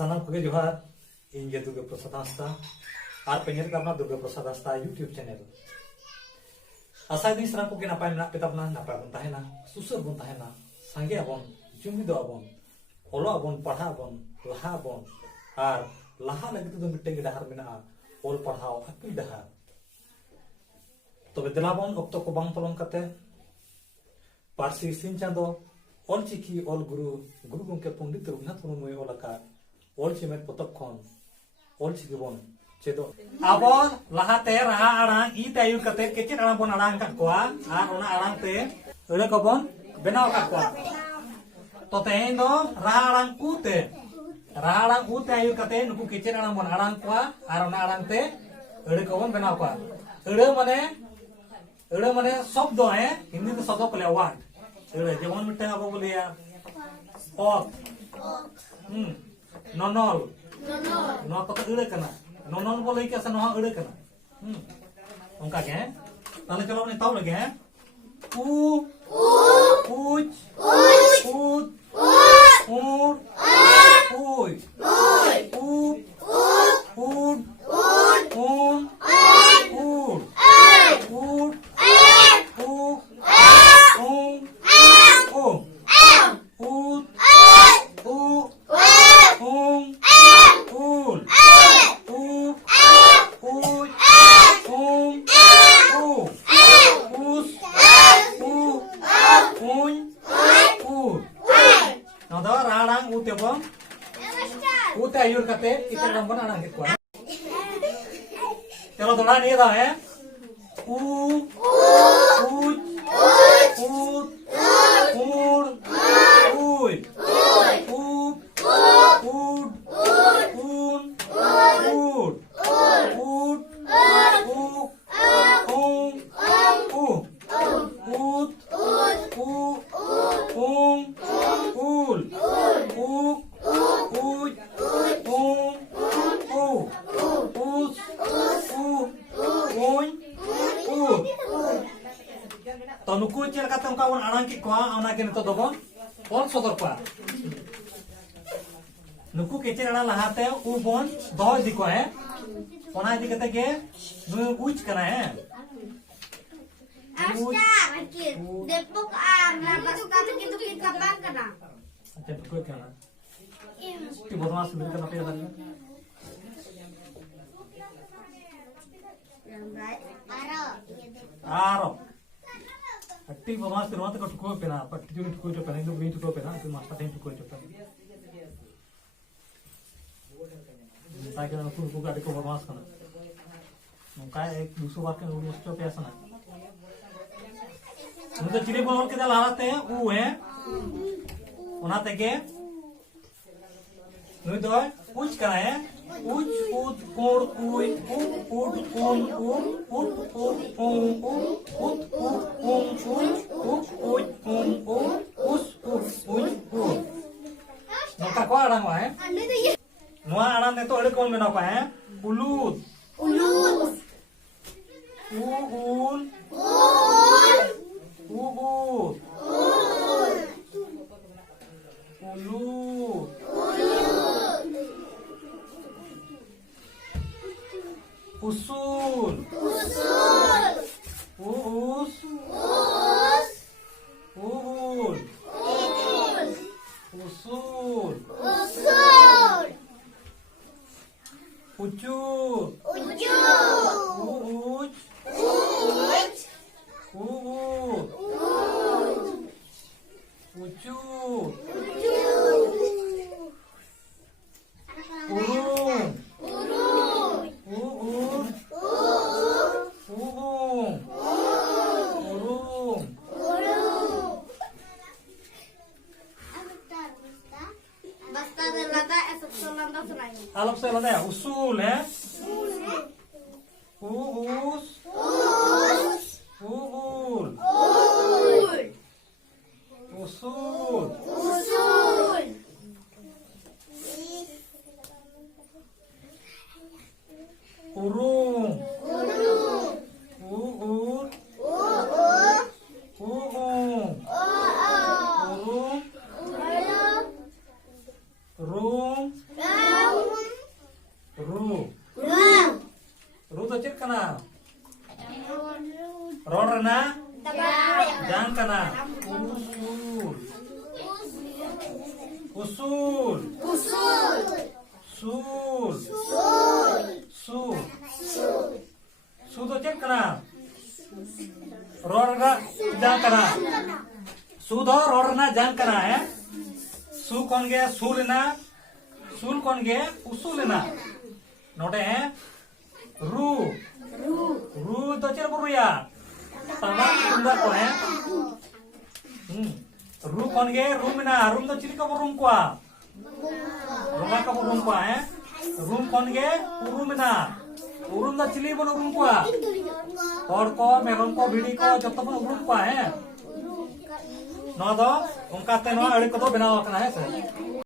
सानाम को जोहार इन दुर्गा प्रसाद हांसदा और पेंजर का दुर्गा प्रसाद हांसदा यूट्यूब चैनल आशा दिन सारा को नपाय मेना पेताबना नपाय बन ताहेना सुसर बन ताहेना सांगे आबन जुमिदो आबन ओलो आबन पढ़ा आबन लहा आबन और लहा लगे तो मिट्टे के डहार मेना ओल पढ़ाओ अकिल डहार तबे दिलाबन अक्तो को बांग पलम करते पारसी सिन चांदो ऑल चिकी ऑल गुरु गुरु गंके पंडित रघुनाथ मुर्मू ओलका ऑल चिमेट पतक खन ऑल चिकी बन चेदो आबो लहाते रहा आड़ांग ई तायुर कते केचे आड़ांग बन आड़ांग का कोआ आर ओना आड़ांग ते एड़े को बन बनाव का कोआ तो तेहें दो रहा आड़ांग उ तायुर कते नुकु केचे आड़ांग बन आड़ांग कोआ आर ओना आड़ांग ते एड़े को बन बनाव कोआ एड़े माने शब्द है हिंदी तो शब्द को ले वाट एड़े जेमन मिटे आबो बोलिया ओत ननल नो को तो एड़े कना ननल बोले के सन नो एड़े कना उनका के ताले चलो ने ताव लगे हैं उ उच उत उर उय उप उड उन उड उड ayur kate kita nombor anak kita चलो थोड़ा नहीं था है उ उच उत उड़ उय उप उड उन उड उड उ उ उत उ उम उल उ उच तो नुकु चल का तम का वन आड़ांग की कोआ ओना के नितो दोबन ऑल सदर कोआ नुकु केचे आड़ा लहाते उ बन दो दि को है ओना दि कते के नु उच कना है अच्छा के देपक आमला बस्ता के तो की कपा कना अच्छा कोई कना की बदमाश मिल करना पे आरो अट्टी बदमाश करवा तो को पेना पट्टी जो को तो पेना जो भी तो पेना तो मास्टर टाइम को तो पेना ताकि ना को गाड़ी को बदमाश करना उनका एक दूसरा बात के उसको पैसा ना तो चिड़ी बोल के दल हालते हैं वो है उनाते के नुई तो उच करा है उच उत कोड़ उय उप उड उन उप उप उप उम उप उत उप उम उच उप उच उम उप उस उप उच उप नोका को आड़ांग है नोआ आड़ांग ने तो अड़े कौन में नोका है उलूद उलूद उल उबूद उलूद उसूल उसूल उस उस उबूल उसूल उसूल उचूर उजूर उच उच उबूल उचूर उरूम alap saya lada usul ya uus ubul usul urung uur uung urung room ᱫᱚ ᱪᱮᱫ ᱠᱟᱱᱟ ᱨᱚᱲ ᱨᱮᱱᱟᱜ ᱡᱟᱝ ᱠᱟᱱᱟ usul sul sul su do cek kena ror na jang kena su do ror na jang kena ya su kon ge sulina sul kon ge usulina note ru do cek buru ya sama tunda ko ya ru kon ge rumina rum do ciri ka burung kwa rumah ka burung kwa rum kon ge urumina urum do cili bon urum kwa hor ko meron ko bidi ko joto bon urum kwa no do ongkate no ari ko do benaw kana he se